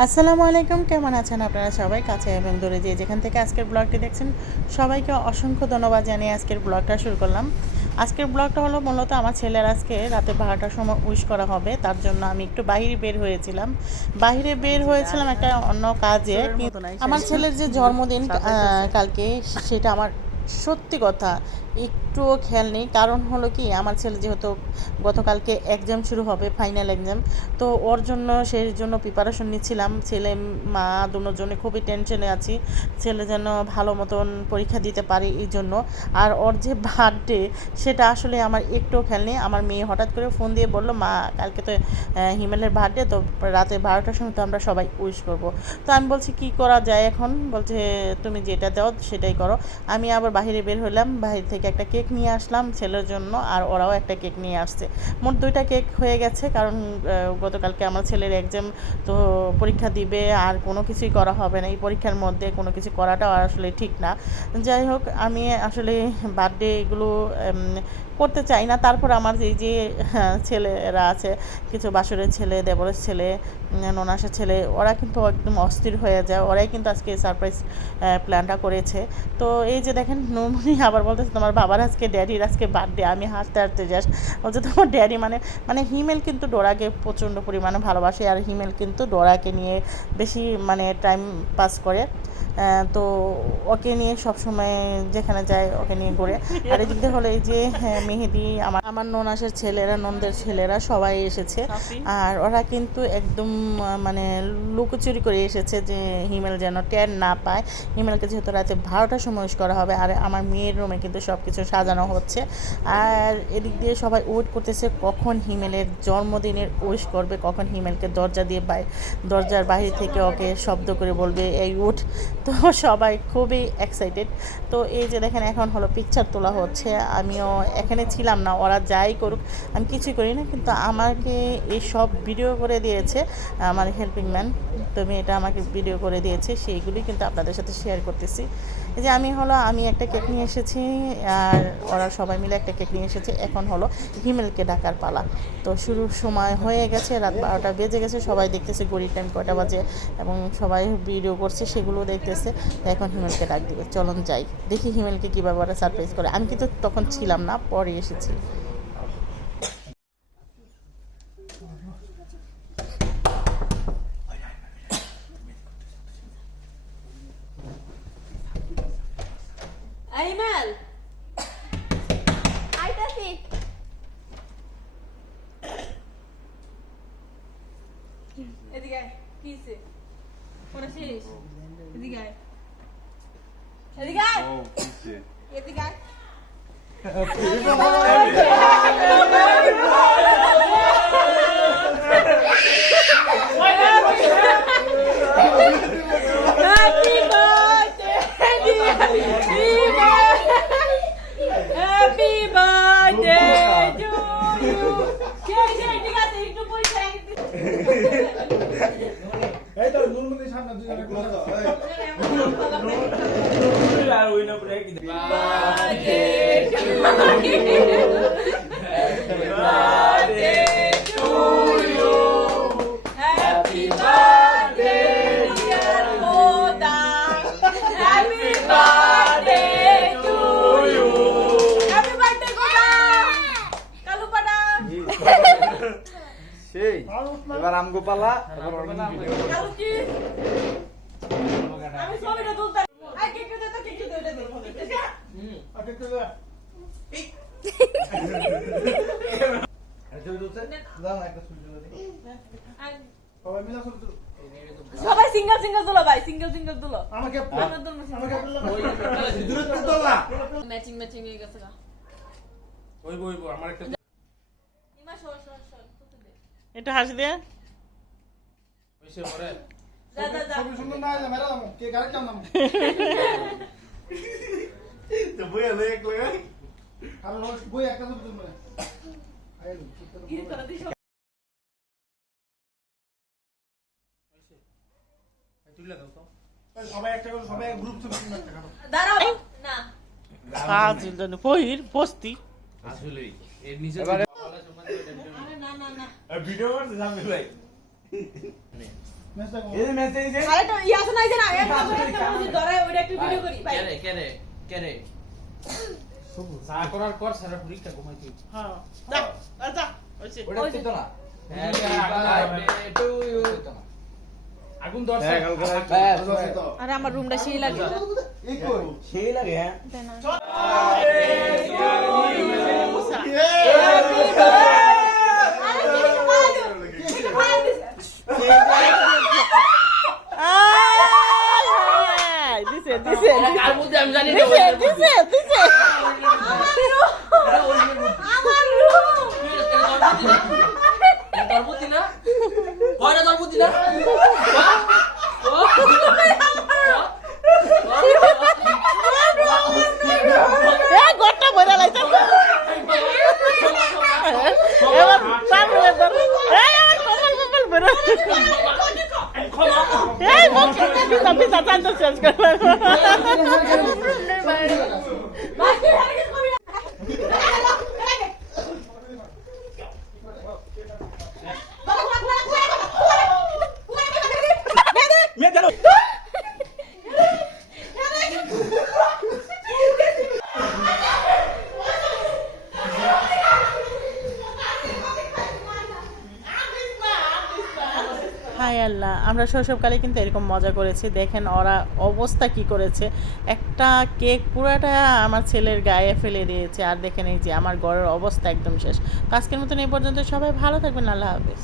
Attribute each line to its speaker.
Speaker 1: আসসালামু আলাইকুম কেমন আছেন আপনারা সবাই? কাছে এবং দূরে যে যেখান থেকে আজকের ব্লগটি দেখছেন সবাইকে অসংখ্য ধন্যবাদ জানিয়ে আজকের ব্লগটা শুরু করলাম। আজকের ব্লগটা হলো মূলত আমার ছেলের আজকে রাতে বারোটার সময় উইশ করা হবে তার জন্য আমি একটু বাইরে বের হয়েছিলাম। বাইরে বের হয়েছিলাম একটা অন্য কাজে আমার ছেলের যে জন্মদিন কালকে সেটা আমার সত্যি কথা। একটুও খেয়াল নেই। কারণ হলো কি, আমার ছেলে যেহেতু গতকালকে এক্সাম শুরু হবে ফাইনাল এক্সাম তো ওর জন্য সেই জন্য প্রিপারেশন নিচ্ছিলাম। ছেলে, মা দুজনে খুবই টেনশনে আছি। ছেলে যেন ভালো মতন পরীক্ষা দিতে পারে এই জন্য। আর ওর যে বার্থডে সেটা আসলে আমার একটুও খেয়াল নেই। আমার মেয়ে হঠাৎ করে ফোন দিয়ে বলল, মা, কালকে তো হিমেলের বার্থডে তো রাতে বারোটার সময় তো আমরা সবাই উইশ করব। তো আমি বলছি, কি করা যায় এখন? বলছে, তুমি যেটা দাও সেটাই করো। আমি আবার বাইরে বের হলাম। বাইরে থেকে একটা কেক নিয়ে আসলাম ছেলের জন্য আর ওরাও একটা কেক নিয়ে আসছে। মোট দুইটা কেক হয়ে গেছে কারণ গতকালকে আমার ছেলের এক্সাম তো পরীক্ষা দিবে আর কোনো কিছুই করা হবে না। এই পরীক্ষার মধ্যে কোনো কিছু করাটাও আসলে ঠিক না। যাই হোক আমি আসলে বার্থডে এগুলো করতে চাই না। তারপর আমার এই যে হ্যাঁ, ছেলেরা আছে কিছু বাসুরের ছেলে দেবরের ছেলে ননাসের ছেলে ওরা কিন্তু একদম অস্থির হয়ে যায়। ওরাই কিন্তু আজকে সারপ্রাইজ প্ল্যানটা করেছে। তো এই যে দেখেন নুমনি আবার বলতেছে তোমার বাবার আজকে ড্যাডির আজকে বার্থডে আমি হাসতে হাসতে যাস বলছে তোমার ড্যাডি মানে মানে হিমেল কিন্তু ডোরাকে প্রচণ্ড পরিমাণে ভালোবাসে আর হিমেল কিন্তু ডোরাকে নিয়ে বেশি মানে টাইম পাস করে। তো ওকে নিয়ে সবসময় যেখানে যায় ওকে নিয়ে ঘুরে। আর এদিক হলো এই যে হ্যাঁ, মেহেদি আমার আমার ননাসের ছেলেরা নন্দের ছেলেরা সবাই এসেছে। আর ওরা কিন্তু একদম মানে লুকোচুরি করে এসেছে যে হিমেল যেন ট্যান না পায়। হিমেলকে যেহেতু রাতে বারোটার সময় করা হবে আর আমার মেয়ের রুমে কিন্তু সব কিছু সাজানো হচ্ছে। আর এদিক দিয়ে সবাই ওয়েট করতেছে কখন হিমেলের জন্মদিনের উইশ করবে কখন হিমেলকে দরজা দিয়ে বাই দরজার বাইরে থেকে ওকে শব্দ করে বলবে এই উঠ তো সবাই খুবই এক্সাইটেড তো এই যে দেখেন, এখন হলো পিকচার তোলা হচ্ছে। আমিও এখানে ছিলাম না, ওরা যাই করুক। আমি কিছুই করি না, কিন্তু আমাকে এই সব ভিডিও করে দিয়েছে আমার হেল্পিং ম্যান তুমি এটা আমাকে ভিডিও করে দিয়েছে, সেইগুলি কিন্তু আপনাদের সাথে শেয়ার করতেছি। এই যে আমি হলো, আমি একটা কেক নিয়ে এসেছি, আর ওরা সবাই মিলে একটা কেক নিয়ে এসেছে। এখন হলো হিমেলকে ডাকার পালা। তো শুরুর সময় হয়ে গেছে, রাত বারোটা বেজে গেছে, সবাই দেখতেছে গড়ির টাইম কটা বাজে, এবং সবাই ভিডিও করছে, সেগুলো দেখতেছে তো এখন হিমেলকে ডাক দিবে। চলন যাই। দেখি হিমেলকে কীভাবে ওরা সারপ্রাইজ করে। আমি কিন্তু তখন ছিলাম না, পরে এসেছি।
Speaker 2: আইমাল! আইতাছি। পড়া শেষ? এদিকে আয়। এদিকে আয়। এদিকে আয়। Happy birthday, dear Moda. Happy birthday to you. Happy birthday, Moda. Kalupara.
Speaker 3: সেই এবার আমগো পালা এবার
Speaker 2: কালু কি? আমি ছবিটা তুলতে দে দে দে।
Speaker 4: সুযোগ দে।
Speaker 2: আই-
Speaker 4: সবাই
Speaker 2: সিঙ্গেল সিঙ্গেল তুলো। ভাই সিঙ্গেল সিঙ্গেল তুলো।
Speaker 4: আমাকে আমাকে
Speaker 2: single।
Speaker 4: তোলা
Speaker 2: ম্যাচিং ম্যাচিং হয়ে গেছে গা।
Speaker 5: ওই বই বই আমার একটা
Speaker 2: ইমা সর সর সর তুলতে দে।
Speaker 1: এটা হাসি
Speaker 5: পরে।
Speaker 4: সবাই একটা সবাই গ্রুপ ছবি তুলবে একটা করো।
Speaker 2: দাঁড়াও। না।
Speaker 1: কাজ পহির বস্তি।
Speaker 5: আসলেই এর নিচে
Speaker 2: আরে না না না।
Speaker 3: ভিডিও করতে সামনে ভাই।
Speaker 4: মেসটা কম
Speaker 3: এই মেসেজ যে
Speaker 2: আরেকটা ইয়ে আছে না, এই না, একটা করে একটা মসজিদ ধরে, ওইটা একটু ভিডিও করি, ভাই।
Speaker 5: কেরে কেরে কেরে চা করার পর সারা পরীক্ষা ঘুমাই তুই
Speaker 1: হ্যাঁ যা যা হয়েছে
Speaker 2: ওই যে-
Speaker 5: আগুন ধরছে
Speaker 3: হ্যাঁ কালকে
Speaker 2: আরে আমার রুমটা সেই লাগে
Speaker 4: এই কই
Speaker 3: সেই লাগে হ্যাঁ
Speaker 1: দিছে দিছে
Speaker 5: কার মধ্যে আমি জানি না
Speaker 1: দিছে। দিছে দিছে।
Speaker 2: আমার রুম
Speaker 5: দরবুতি না কয়টা দরবুতি না
Speaker 1: গোটা বইরা লাইছে এবার এই আমার কপাল কপাল বইরা এই মুখ পিতা পিতা চান্দ শেষ করে আমরা শৈশবকালে কিন্তু এরকম মজা করেছি। দেখেন ওরা অবস্থা কি করেছে। একটা কেক পুরাটা আমার ছেলের গায়ে ফেলে দিয়েছে। আর দেখেন এই যে আমার ঘরের অবস্থা একদম শেষ। আজকের মতন এই পর্যন্ত সবাই ভালো থাকবেন। আল্লাহ হাফিজ।